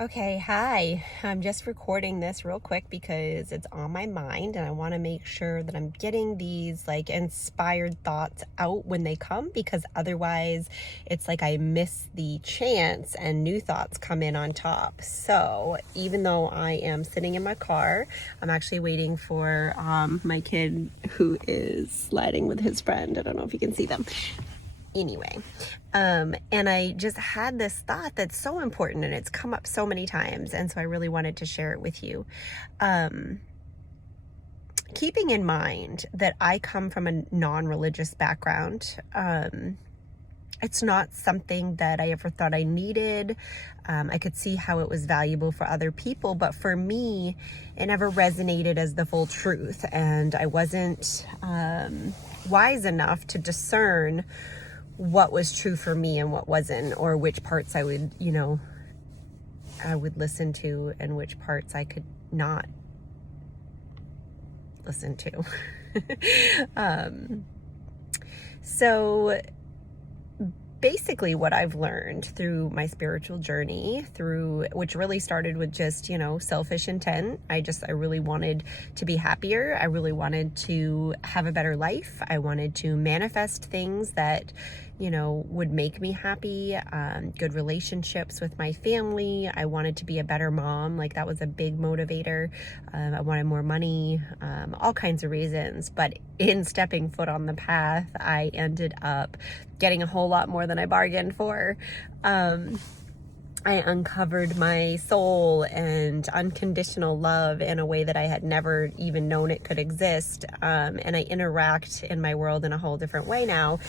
Okay, hi. I'm just recording this real quick because it's on my mind and I want to make sure that I'm getting these inspired thoughts out when they come, because otherwise it's like I miss the chance and new thoughts come in on top. So even though I am sitting in my car, I'm actually waiting for my kid who is sliding with his friend. I don't know if you can see them. Anyway, and I just had this thought that's so important and it's come up so many times, and so I really wanted to share it with you. Keeping in mind that I come from a non-religious background, it's not something that I ever thought I needed. I could see how it was valuable for other people, but for me, it never resonated as the full truth, and I wasn't wise enough to discern what was true for me and what wasn't, or which parts I would listen to and which parts I could not listen to. So basically what I've learned through my spiritual journey, which really started with just, selfish intent. I really wanted to be happier. I really wanted to have a better life. I wanted to manifest things that, would make me happy, good relationships with my family. I wanted to be a better mom. That was a big motivator. I wanted more money, all kinds of reasons. But in stepping foot on the path, I ended up getting a whole lot more than I bargained for. I uncovered my soul and unconditional love in a way that I had never even known it could exist. And I interact in my world in a whole different way now.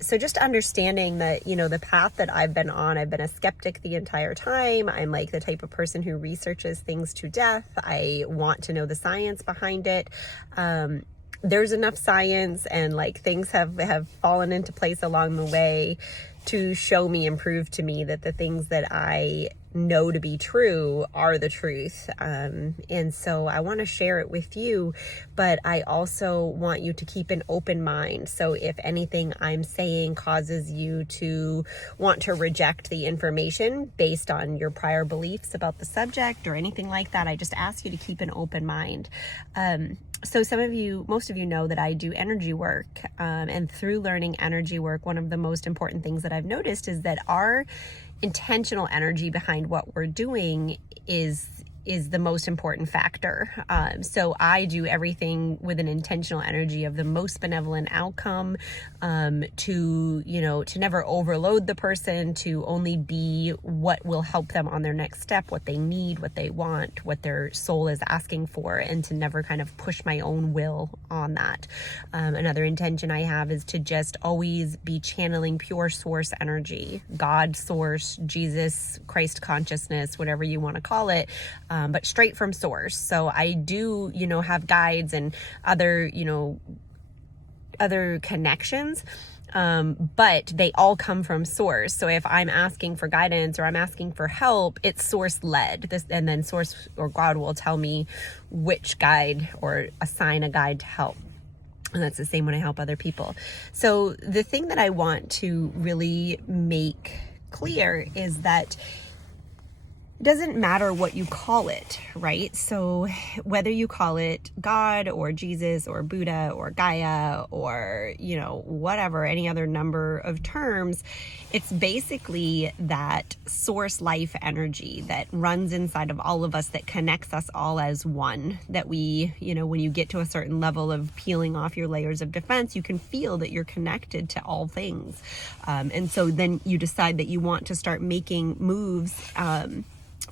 So just understanding that, the path that I've been on, I've been a skeptic the entire time. I'm like the type of person who researches things to death. I want to know the science behind it. There's enough science and things have fallen into place along the way to show me and prove to me that the things that I know to be true are the truth. And so I want to share it with you, but I also want you to keep an open mind. So if anything I'm saying causes you to want to reject the information based on your prior beliefs about the subject or anything like that, I just ask you to keep an open mind. So most of you know that I do energy work, and through learning energy work, one of the most important things that I've noticed is that our intentional energy behind what we're doing is the most important factor. So I do everything with an intentional energy of the most benevolent outcome, to never overload the person, to only be what will help them on their next step, what they need, what they want, what their soul is asking for, and to never kind of push my own will on that. Another intention I have is to just always be channeling pure source energy, God, source, Jesus, Christ consciousness, whatever you want to call it, but straight from source. So I do, have guides and other connections, but they all come from source. So if I'm asking for guidance or I'm asking for help, it's source led. And then source or God will tell me which guide or assign a guide to help. And that's the same when I help other people. So the thing that I want to really make clear is that it doesn't matter what you call it, right? So whether you call it God or Jesus or Buddha or Gaia or, whatever, any other number of terms, it's basically that source life energy that runs inside of all of us, that connects us all as one, that we, when you get to a certain level of peeling off your layers of defense, you can feel that you're connected to all things. And so then you decide that you want to start making moves,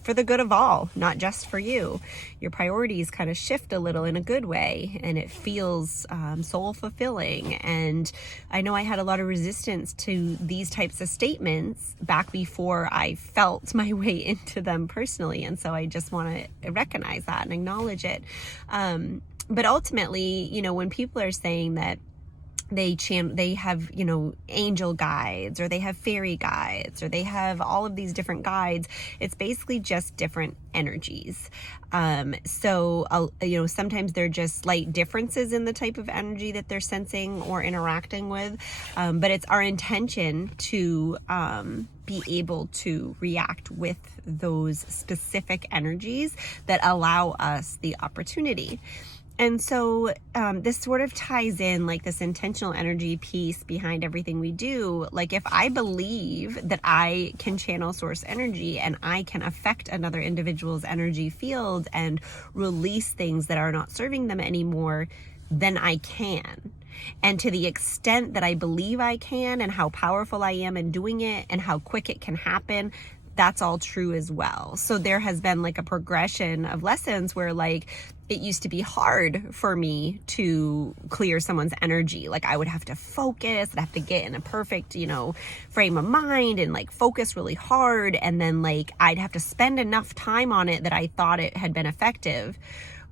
for the good of all, not just for you. Your priorities kind of shift a little in a good way, and it feels soul fulfilling. And I know I had a lot of resistance to these types of statements back before I felt my way into them personally. And so I just want to recognize that and acknowledge it. But ultimately, when people are saying that they have, angel guides, or they have fairy guides, or they have all of these different guides, it's basically just different energies. So sometimes they're just slight differences in the type of energy that they're sensing or interacting with. But it's our intention to be able to react with those specific energies that allow us the opportunity. And so this sort of ties in like this intentional energy piece behind everything we do. Like if I believe that I can channel source energy and I can affect another individual's energy field and release things that are not serving them anymore, then I can. And to the extent that I believe I can and how powerful I am in doing it and how quick it can happen, that's all true as well. So there has been like a progression of lessons where like it used to be hard for me to clear someone's energy. Like I would have to focus, I'd have to get in a perfect, frame of mind and like focus really hard. And then like I'd have to spend enough time on it that I thought it had been effective.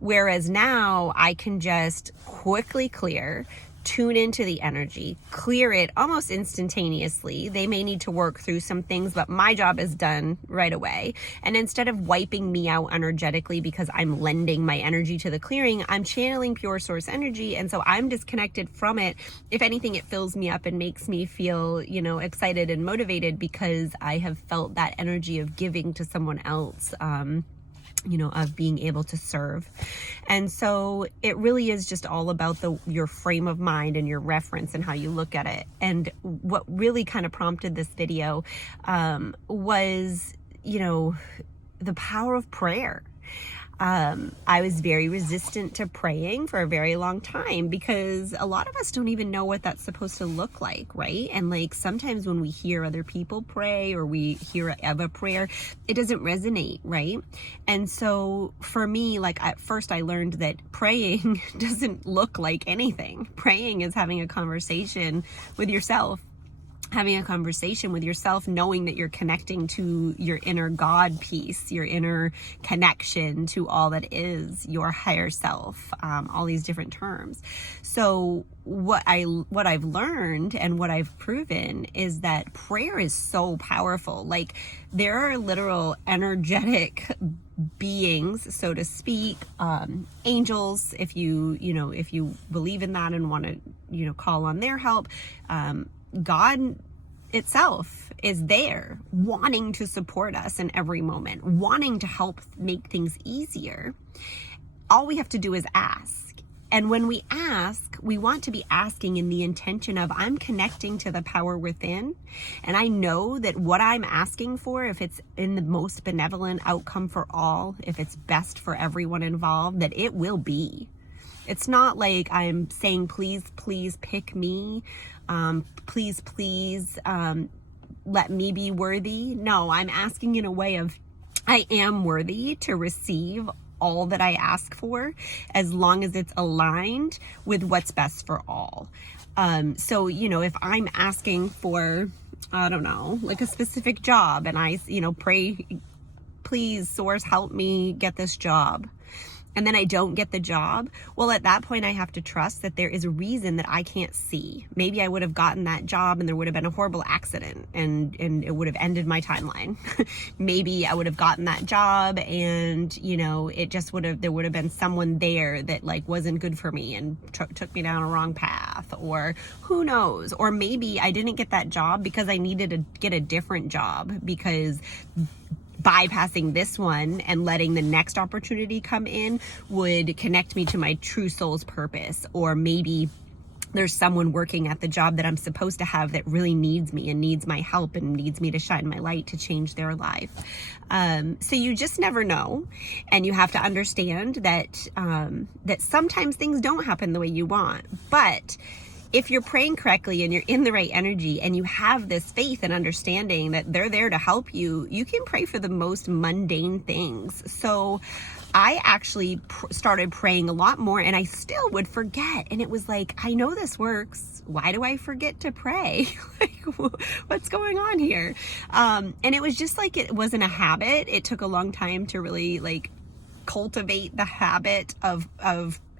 Whereas now I can just quickly clear, tune into the energy, clear it almost instantaneously. They may need to work through some things, but my job is done right away. And instead of wiping me out energetically because I'm lending my energy to the clearing, I'm channeling pure source energy. And so I'm disconnected from it. If anything, it fills me up and makes me feel, excited and motivated because I have felt that energy of giving to someone else, of being able to serve. And so it really is just all about your frame of mind and your reference and how you look at it. And what really kind of prompted this video was, the power of prayer. I was very resistant to praying for a very long time because a lot of us don't even know what that's supposed to look like, right? And like sometimes when we hear other people pray or we hear a prayer, it doesn't resonate, right? And so for me, like at first I learned that praying doesn't look like anything. Praying is having a conversation with yourself. Having a conversation with yourself, knowing that you're connecting to your inner God piece, your inner connection to all that is your higher self, all these different terms. So what I've learned and what I've proven is that prayer is so powerful. Like there are literal energetic beings, so to speak, angels, if you believe in that and want to, call on their help, God itself is there wanting to support us in every moment, wanting to help make things easier. All we have to do is ask. And when we ask, we want to be asking in the intention of I'm connecting to the power within. And I know that what I'm asking for, if it's in the most benevolent outcome for all, if it's best for everyone involved, that it will be. It's not like I'm saying, please, please pick me. Please, please, let me be worthy. No, I'm asking in a way of I am worthy to receive all that I ask for as long as it's aligned with what's best for all. So, if I'm asking for, I don't know, like a specific job and I, pray, please, source, help me get this job. And then I don't get the job, well, at that point, I have to trust that there is a reason that I can't see. Maybe I would have gotten that job and there would have been a horrible accident and it would have ended my timeline. Maybe I would have gotten that job and, it just there would have been someone there that like wasn't good for me and took me down a wrong path, or who knows? Or maybe I didn't get that job because I needed to get a different job because bypassing this one and letting the next opportunity come in would connect me to my true soul's purpose. Or maybe there's someone working at the job that I'm supposed to have that really needs me and needs my help and needs me to shine my light to change their life. So you just never know. And you have to understand that, that sometimes things don't happen the way you want, but if you're praying correctly and you're in the right energy and you have this faith and understanding that they're there to help you, you can pray for the most mundane things. So I actually started praying a lot more and I still would forget. And it was like, I know this works. Why do I forget to pray? Like, what's going on here? And it was just like, it wasn't a habit. It took a long time to really like cultivate the habit of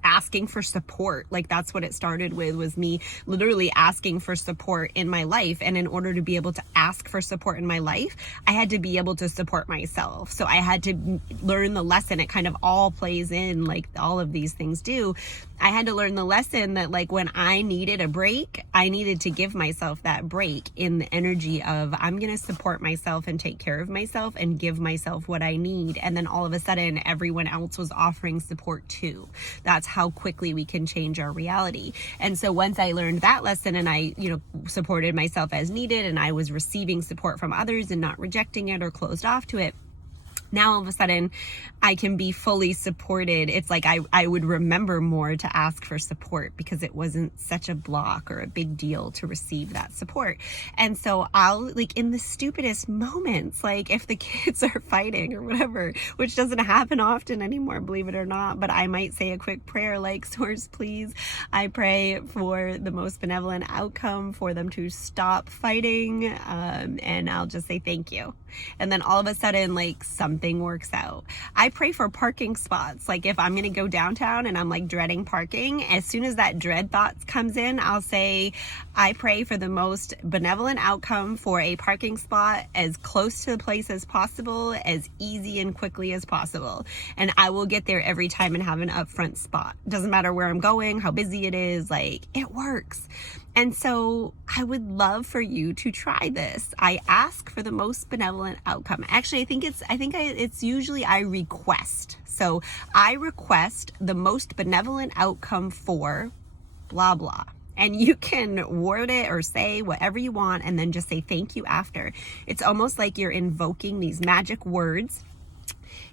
asking for support. Like that's what it started with, was me literally asking for support in my life. And in order to be able to ask for support in my life, I had to be able to support myself. So I had to learn the lesson. It kind of all plays in, like all of these things do. I had to learn the lesson that like when I needed a break, I needed to give myself that break in the energy of I'm going to support myself and take care of myself and give myself what I need. And then all of a sudden, everyone else was offering support too. That's how quickly we can change our reality. And so once I learned that lesson and I, supported myself as needed and I was receiving support from others and not rejecting it or closed off to it, now all of a sudden I can be fully supported. It's like I would remember more to ask for support because it wasn't such a block or a big deal to receive that support. And so I'll, like, in the stupidest moments, like if the kids are fighting or whatever, which doesn't happen often anymore, believe it or not, but I might say a quick prayer like, Source, please, I pray for the most benevolent outcome for them to stop fighting. And I'll just say thank you. And then all of a sudden, like, something works out. I pray for parking spots. Like if I'm going to go downtown and I'm like dreading parking, as soon as that dread thoughts comes in, I'll say, I pray for the most benevolent outcome for a parking spot as close to the place as possible, as easy and quickly as possible. And I will get there every time and have an upfront spot. Doesn't matter where I'm going, how busy it is, like it works. And so I would love for you to try this. I ask for the most benevolent outcome. Actually, it's usually I request. So I request the most benevolent outcome for blah, blah. And you can word it or say whatever you want and then just say thank you after. It's almost like you're invoking these magic words.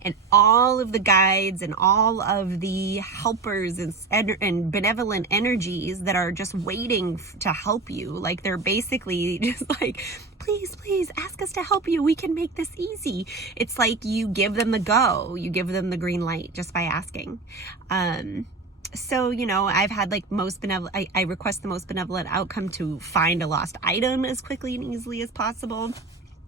And all of the guides and all of the helpers and benevolent energies that are just waiting to help you. Like they're basically just like, please ask us to help you. We can make this easy. It's like you give them the go. You give them the green light just by asking. So, I've had like I request the most benevolent outcome to find a lost item as quickly and easily as possible.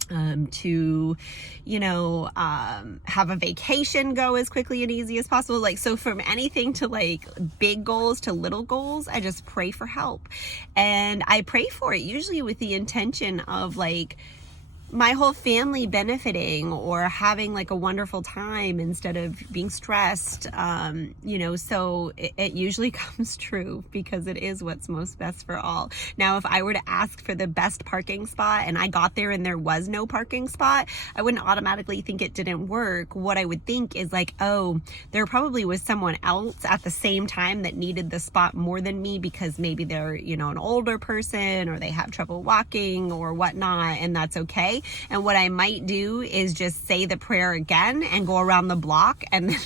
To have a vacation go as quickly and easy as possible. Like, so from anything to like big goals to little goals, I just pray for help. And I pray for it usually with the intention of like my whole family benefiting or having like a wonderful time instead of being stressed. So it usually comes true because it is what's most best for all. Now, if I were to ask for the best parking spot and I got there and there was no parking spot, I wouldn't automatically think it didn't work. What I would think is like, oh, there probably was someone else at the same time that needed the spot more than me because maybe they're, an older person or they have trouble walking or whatnot, and that's okay. And what I might do is just say the prayer again and go around the block and then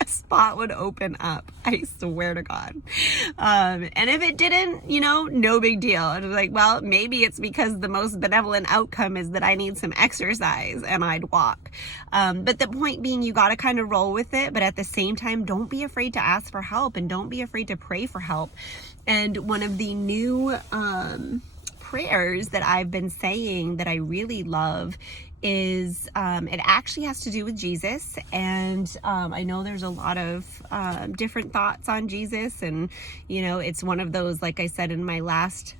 a spot would open up. I swear to God. And if it didn't, no big deal. I was like, well, maybe it's because the most benevolent outcome is that I need some exercise and I'd walk. But the point being, you got to kind of roll with it. But at the same time, don't be afraid to ask for help and don't be afraid to pray for help. And one of the new, prayers that I've been saying that I really love is it actually has to do with Jesus. And I know there's a lot of different thoughts on Jesus, and it's one of those, like I said in my last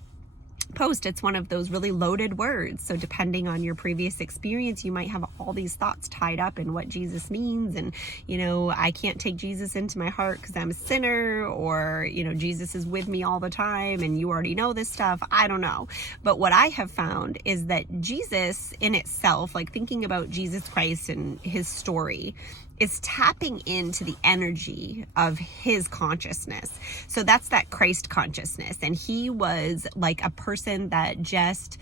post, it's one of those really loaded words. So depending on your previous experience, you might have all these thoughts tied up in what Jesus means. And, I can't take Jesus into my heart because I'm a sinner, or, Jesus is with me all the time and you already know this stuff. I don't know. But what I have found is that Jesus in itself, like thinking about Jesus Christ and his story, is tapping into the energy of his consciousness. So that's that Christ consciousness. And he was like a person that just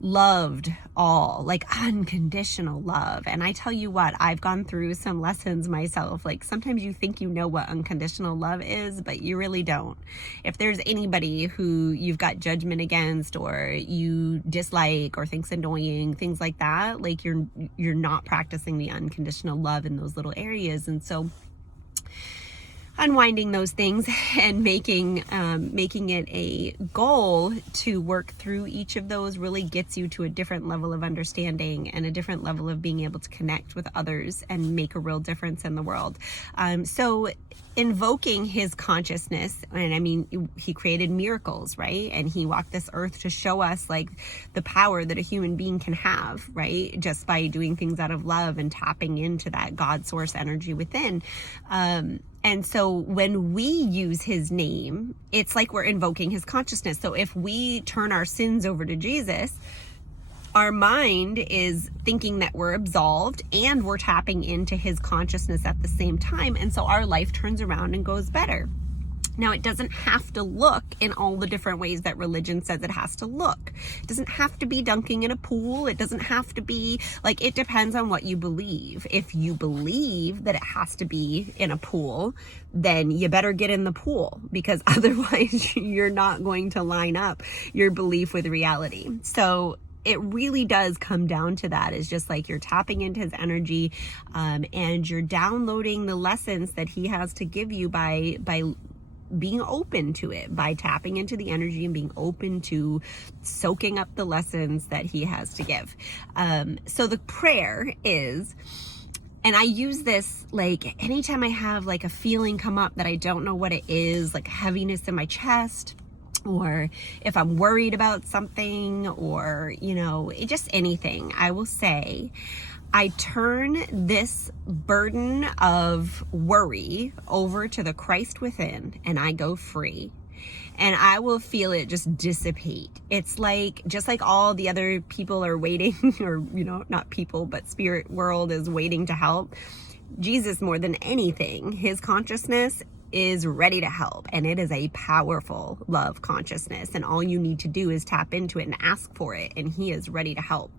loved all, like unconditional love. And I tell you what, I've gone through some lessons myself. Like sometimes you think you know what unconditional love is, but you really don't. If there's anybody who you've got judgment against or you dislike or thinks annoying, things like that, like you're not practicing the unconditional love in those little areas. And so unwinding those things and making it a goal to work through each of those really gets you to a different level of understanding and a different level of being able to connect with others and make a real difference in the world. So invoking his consciousness, and I mean, he created miracles, right? And he walked this earth to show us like the power that a human being can have, right? Just by doing things out of love and tapping into that God source energy within. And so when we use his name, it's like we're invoking his consciousness. So if we turn our sins over to Jesus, our mind is thinking that we're absolved and we're tapping into his consciousness at the same time. And so our life turns around and goes better. Now, it doesn't have to look in all the different ways that religion says it has to look. It doesn't have to be dunking in a pool. It doesn't have to be, like, it depends on what you believe. If you believe that it has to be in a pool, then you better get in the pool, because otherwise you're not going to line up your belief with reality. So it really does come down to that. It's just like you're tapping into his energy, and you're downloading the lessons that he has to give you by being open to it, by tapping into the energy and being open to soaking up the lessons that he has to give. So the prayer is, and I use this like anytime I have like a feeling come up that I don't know what it is, like heaviness in my chest, or if I'm worried about something, or, you know, just anything, I will say, I turn this burden of worry over to the Christ within, and I go free. And I will feel it just dissipate. It's like, just like all the other people are waiting, or, you know, not people, but spirit world is waiting to help. Jesus, more than anything, his consciousness is ready to help, and it is a powerful love consciousness, and all you need to do is tap into it and ask for it, and he is ready to help.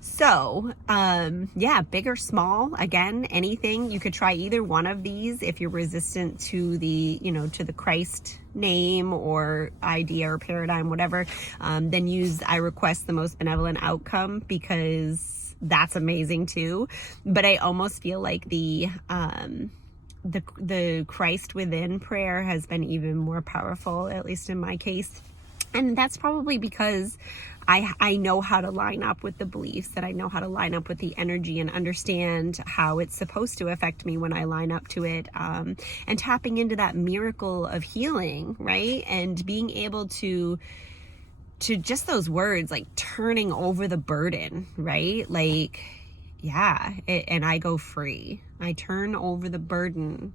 So yeah, big or small, again, anything, you could try either one of these. If you're resistant to the, you know, to the Christ name or idea or paradigm, whatever, then use I request the most benevolent outcome, because that's amazing too. But I almost feel like the Christ within prayer has been even more powerful, at least in my case. And that's probably because I know how to line up with the beliefs, that I know how to line up with the energy and understand how it's supposed to affect me when I line up to it, and tapping into that miracle of healing, right? And being able to just those words, like turning over the burden, right? Like, yeah, and I go free. I turn over the burden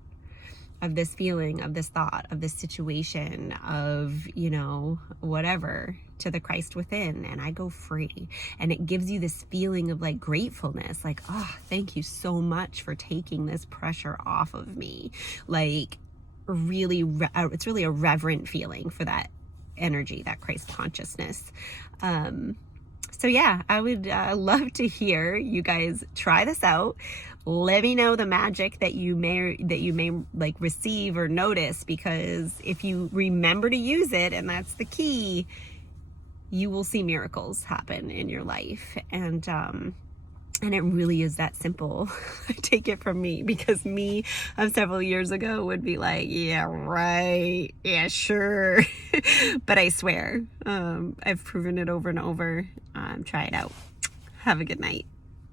of this feeling, of this thought, of this situation, of, you know, whatever, to the Christ within, and I go free. And it gives you this feeling of like gratefulness, like, oh, thank you so much for taking this pressure off of me. Like, really, it's really a reverent feeling for that energy, that Christ consciousness. So yeah, I would love to hear you guys try this out. Let me know the magic that you may like receive or notice, because if you remember to use it, and that's the key, you will see miracles happen in your life. And it really is that simple. Take it from me, because me of several years ago would be like, yeah, right, yeah, sure. But I swear, I've proven it over and over. Try it out. Have a good night.